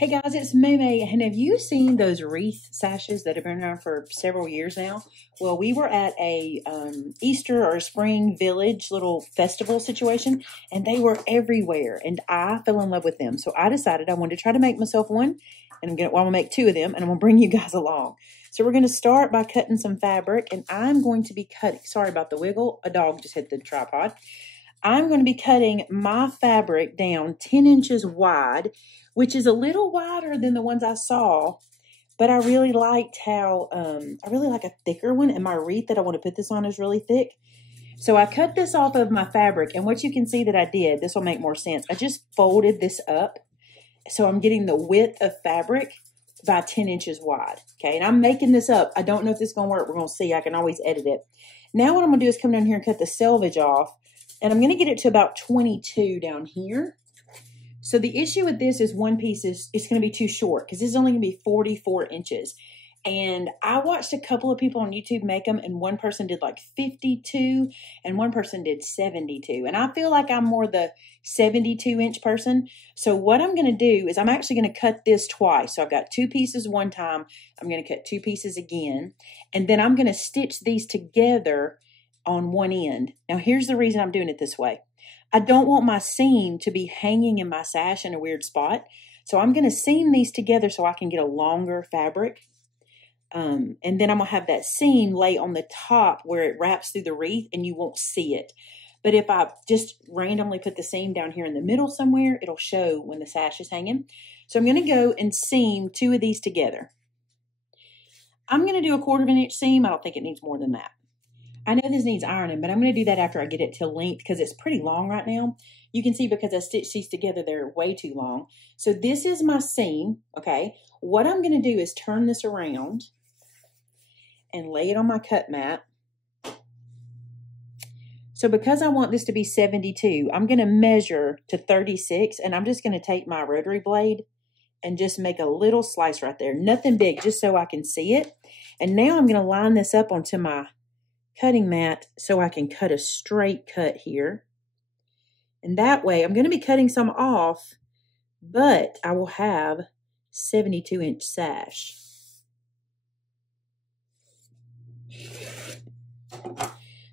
Hey guys, it's May, and have you seen those wreath sashes that have been around for several years now? Well, we were at a Easter or a spring village little festival situation, and they were everywhere, and I fell in love with them. So I decided I wanted to try to make myself one, and I'm gonna make two of them, and I'm gonna bring you guys along. So we're gonna start by cutting some fabric, and I'm going to be cutting. Sorry about the wiggle. A dog just hit the tripod. I'm going to be cutting my fabric down 10 inches wide, which is a little wider than the ones I saw, but I really liked how, I really like a thicker one, and my wreath that I want to put this on is really thick. So I cut this off of my fabric, and what you can see that I did, this will make more sense. I just folded this up, so I'm getting the width of fabric by 10 inches wide, okay? And I'm making this up. I don't know if this is going to work. We're going to see. I can always edit it. Now what I'm going to do is come down here and cut the selvage off, and I'm going to get it to about 22 down here. So the issue with this is one piece is it's going to be too short because this is only going to be 44 inches. And I watched a couple of people on YouTube make them, and one person did like 52 and one person did 72. And I feel like I'm more the 72-inch person. So what I'm going to do is I'm actually going to cut this twice. So I've got two pieces one time. I'm going to cut two pieces again. And then I'm going to stitch these together on one end. Now here's the reason I'm doing it this way. I don't want my seam to be hanging in my sash in a weird spot. So I'm going to seam these together so I can get a longer fabric. And then I'm going to have that seam lay on the top where it wraps through the wreath and you won't see it. But if I just randomly put the seam down here in the middle somewhere, it'll show when the sash is hanging. So I'm going to go and seam two of these together. I'm going to do a 1/4 inch seam. I don't think it needs more than that. I know this needs ironing, but I'm going to do that after I get it to length because it's pretty long right now. You can see because I stitched these together, they're way too long. So this is my seam, okay? What I'm going to do is turn this around and lay it on my cut mat. So because I want this to be 72, I'm going to measure to 36, and I'm just going to take my rotary blade and just make a little slice right there. Nothing big, just so I can see it. And now I'm going to line this up onto my cutting mat so I can cut a straight cut here. And that way I'm going to be cutting some off, but I will have 72-inch sash.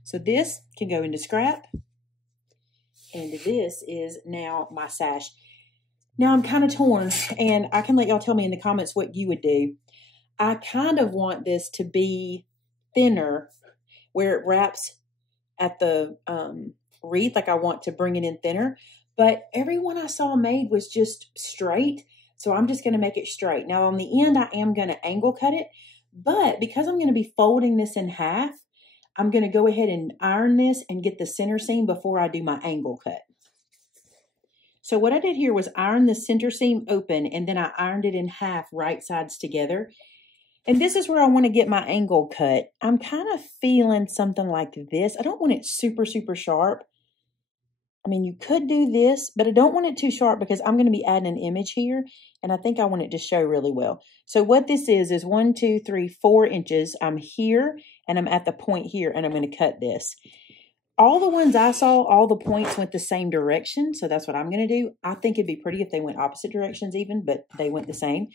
So this can go into scrap, and this is now my sash. Now I'm kind of torn, and I can let y'all tell me in the comments what you would do. I kind of want this to be thinner where it wraps at the wreath, like I want to bring it in thinner. But every one I saw made was just straight, so I'm just going to make it straight. Now on the end, I am going to angle cut it, but because I'm going to be folding this in half, I'm going to go ahead and iron this and get the center seam before I do my angle cut. So what I did here was iron the center seam open, and then I ironed it in half right sides together. And this is where I want to get my angle cut. I'm kind of feeling something like this. I don't want it super, super sharp. I mean, you could do this, but I don't want it too sharp because I'm going to be adding an image here, and I think I want it to show really well. So what this is 1, 2, 3, 4 inches. I'm here, and I'm at the point here, and I'm going to cut this. All the ones I saw, all the points went the same direction, so that's what I'm going to do. I think it'd be pretty if they went opposite directions even, but they went the same.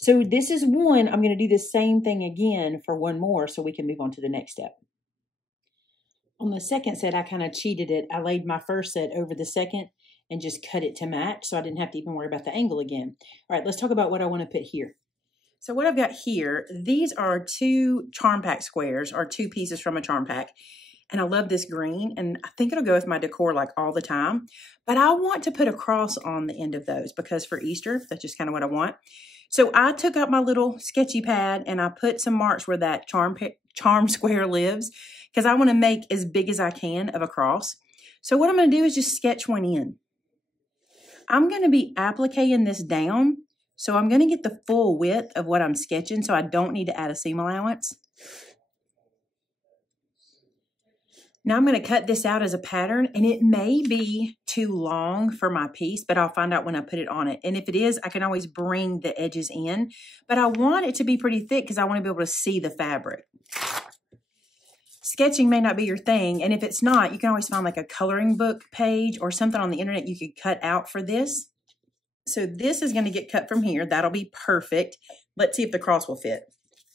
So this is one. I'm going to do the same thing again for one more so we can move on to the next step. On the second set, I kind of cheated it. I laid my first set over the second and just cut it to match so I didn't have to even worry about the angle again. All right, let's talk about what I want to put here. So what I've got here, these are two charm pack squares, or two pieces from a charm pack. And I love this green, and I think it'll go with my decor like all the time. But I want to put a cross on the end of those because for Easter, that's just kind of what I want. So I took out my little sketchy pad and I put some marks where that charm square lives because I want to make as big as I can of a cross. So what I'm going to do is just sketch one in. I'm going to be appliquing this down. So I'm going to get the full width of what I'm sketching so I don't need to add a seam allowance. Now I'm going to cut this out as a pattern, and it may be too long for my piece, but I'll find out when I put it on it. And if it is, I can always bring the edges in, but I want it to be pretty thick because I want to be able to see the fabric. Sketching may not be your thing, and if it's not, you can always find like a coloring book page or something on the internet you could cut out for this. So this is going to get cut from here. That'll be perfect. Let's see if the cross will fit.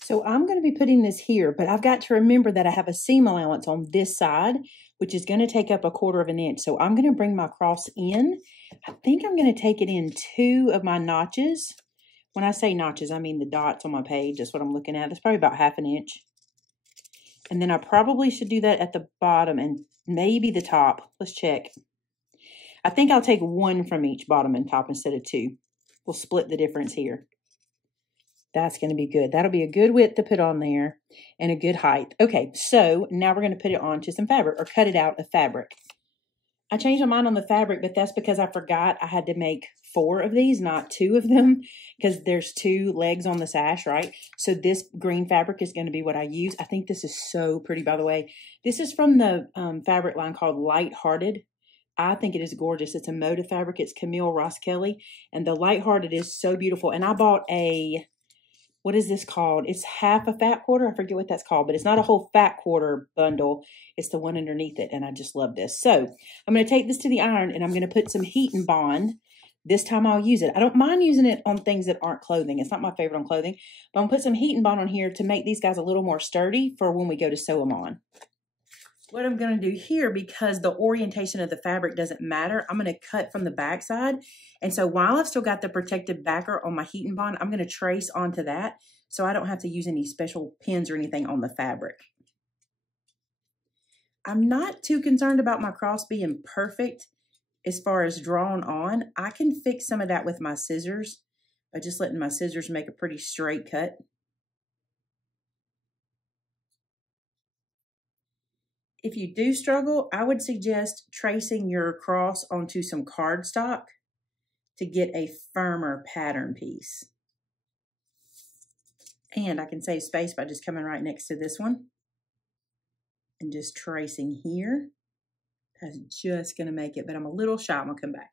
So I'm going to be putting this here, but I've got to remember that I have a seam allowance on this side, which is going to take up 1/4 inch. So I'm going to bring my cross in. I think I'm going to take it in 2 of my notches. When I say notches, I mean the dots on my page. That's what I'm looking at. That's probably about 1/2 inch. And then I probably should do that at the bottom and maybe the top. Let's check. I think I'll take 1 from each bottom and top instead of 2. We'll split the difference here. That's going to be good. That'll be a good width to put on there and a good height. Okay, so now we're going to put it onto some fabric or cut it out of fabric. I changed my mind on the fabric, but that's because I forgot I had to make 4 of these, not 2 of them, because there's 2 legs on the sash, right? So this green fabric is going to be what I use. I think this is so pretty, by the way. This is from the fabric line called Lighthearted. I think it is gorgeous. It's a motive fabric. It's Camille Ross Kelly, and the Lighthearted is so beautiful. And I bought a... what is this called? It's half a fat quarter. I forget what that's called, but it's not a whole fat quarter bundle. It's the one underneath it, and I just love this. So I'm going to take this to the iron, and I'm going to put some heat and bond. This time I'll use it. I don't mind using it on things that aren't clothing. It's not my favorite on clothing, but I'm going to put some heat and bond on here to make these guys a little more sturdy for when we go to sew them on. What I'm going to do here, because the orientation of the fabric doesn't matter, I'm going to cut from the back side. And so while I've still got the protective backer on my heat and bond, I'm going to trace onto that so I don't have to use any special pins or anything on the fabric. I'm not too concerned about my cross being perfect as far as drawn on. I can fix some of that with my scissors by just letting my scissors make a pretty straight cut. If you do struggle, I would suggest tracing your cross onto some cardstock to get a firmer pattern piece. And I can save space by just coming right next to this one and just tracing here. That's just going to make it, but I'm a little shy. I'm going to come back.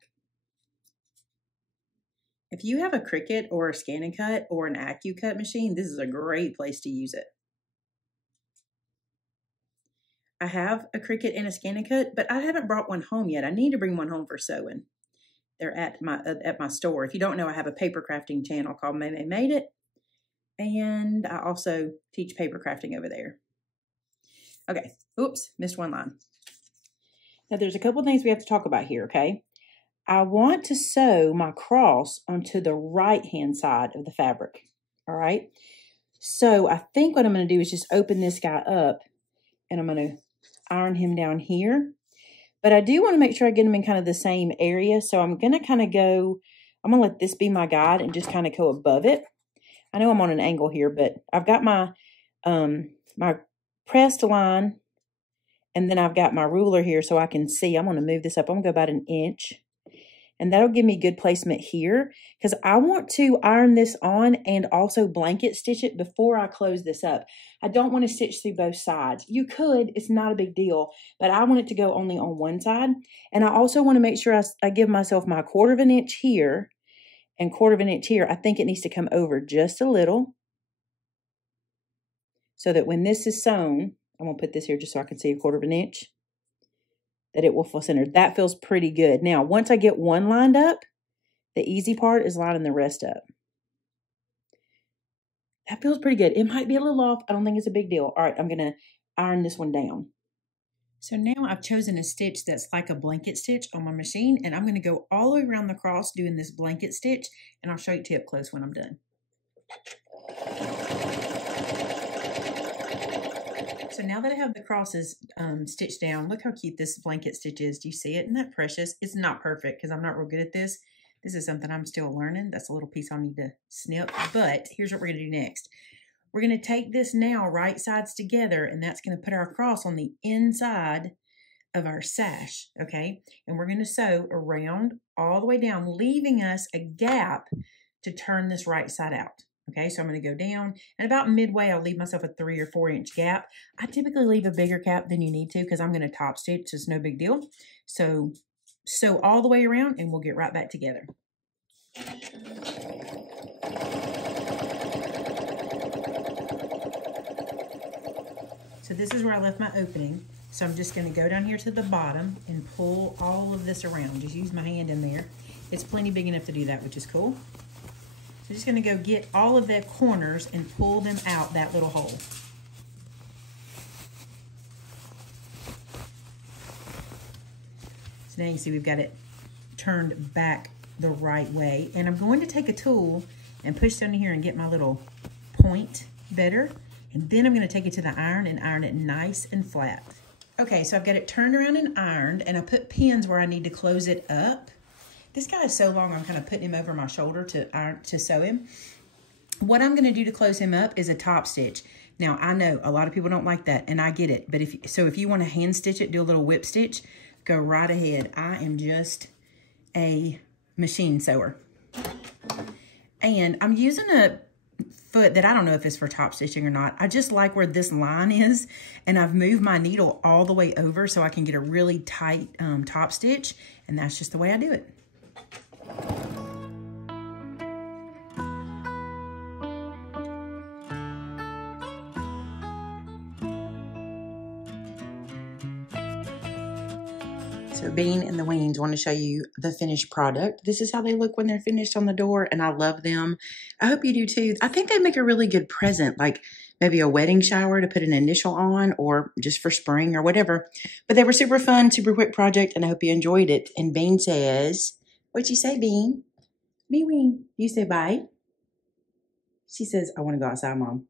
If you have a Cricut or a Scan and Cut or an AccuCut machine, this is a great place to use it. I have a Cricut and a Scan and Cut, but I haven't brought one home yet. I need to bring one home for sewing. They're at my store. If you don't know, I have a paper crafting channel called May Made It, and I also teach paper crafting over there. Okay, oops, missed one line. Now there's a couple things we have to talk about here, okay? I want to sew my cross onto the right-hand side of the fabric, all right? So I think what I'm going to do is just open this guy up, and I'm going to iron him down here. But I do want to make sure I get him in kind of the same area. So I'm going to kind of go, I'm going to let this be my guide and just kind of go above it. I know I'm on an angle here, but I've got my, my pressed line, and then I've got my ruler here so I can see. I'm going to move this up. I'm going to go about 1 inch. And that'll give me good placement here because I want to iron this on and also blanket stitch it before I close this up. I don't want to stitch through both sides. You could, it's not a big deal, but I want it to go only on one side. And I also want to make sure I give myself my 1/4 inch here and 1/4 inch here. I think it needs to come over just a little so that when this is sewn, I'm going to put this here just so I can see 1/4 inch. That it will full center. That feels pretty good. Now, once I get one lined up, the easy part is lining the rest up. That feels pretty good. It might be a little off. I don't think it's a big deal. All right, I'm going to iron this one down. So now I've chosen a stitch that's like a blanket stitch on my machine, and I'm going to go all the way around the cross doing this blanket stitch, and I'll show you up close when I'm done. So now that I have the crosses stitched down, look how cute this blanket stitch is. Do you see it? Isn't that precious? It's not perfect because I'm not real good at this. This is something I'm still learning. That's a little piece I'll need to snip. But here's what we're going to do next. We're going to take this now right sides together, and that's going to put our cross on the inside of our sash, okay? And we're going to sew around all the way down, leaving us a gap to turn this right side out. Okay, so I'm going to go down, and about midway, I'll leave myself a 3 or 4 inch gap. I typically leave a bigger gap than you need to because I'm going to top stitch, so it's no big deal. So sew all the way around, and we'll get right back together. So this is where I left my opening. So I'm just going to go down here to the bottom and pull all of this around. Just use my hand in there. It's plenty big enough to do that, which is cool. So I'm just going to go get all of the corners and pull them out that little hole. So now you see we've got it turned back the right way. And I'm going to take a tool and push down here and get my little point better. And then I'm going to take it to the iron and iron it nice and flat. Okay, so I've got it turned around and ironed, and I put pins where I need to close it up. This guy is so long, I'm kind of putting him over my shoulder to sew him. What I'm going to do to close him up is a top stitch. Now, I know a lot of people don't like that, and I get it. But if you want to hand stitch it, do a little whip stitch, go right ahead. I am just a machine sewer. And I'm using a foot that I don't know if it's for top stitching or not. I just like where this line is, and I've moved my needle all the way over so I can get a really tight top stitch, and that's just the way I do it. So Bean and the Weens want to show you the finished product. This is how they look when they're finished on the door, and I love them. I hope you do too. I think they make a really good present, like maybe a wedding shower to put an initial on, or just for spring or whatever. But they were super fun, super quick project, and I hope you enjoyed it. And Bean says, what'd you say, Bean? Ween. You say bye. She says, I want to go outside, Mom.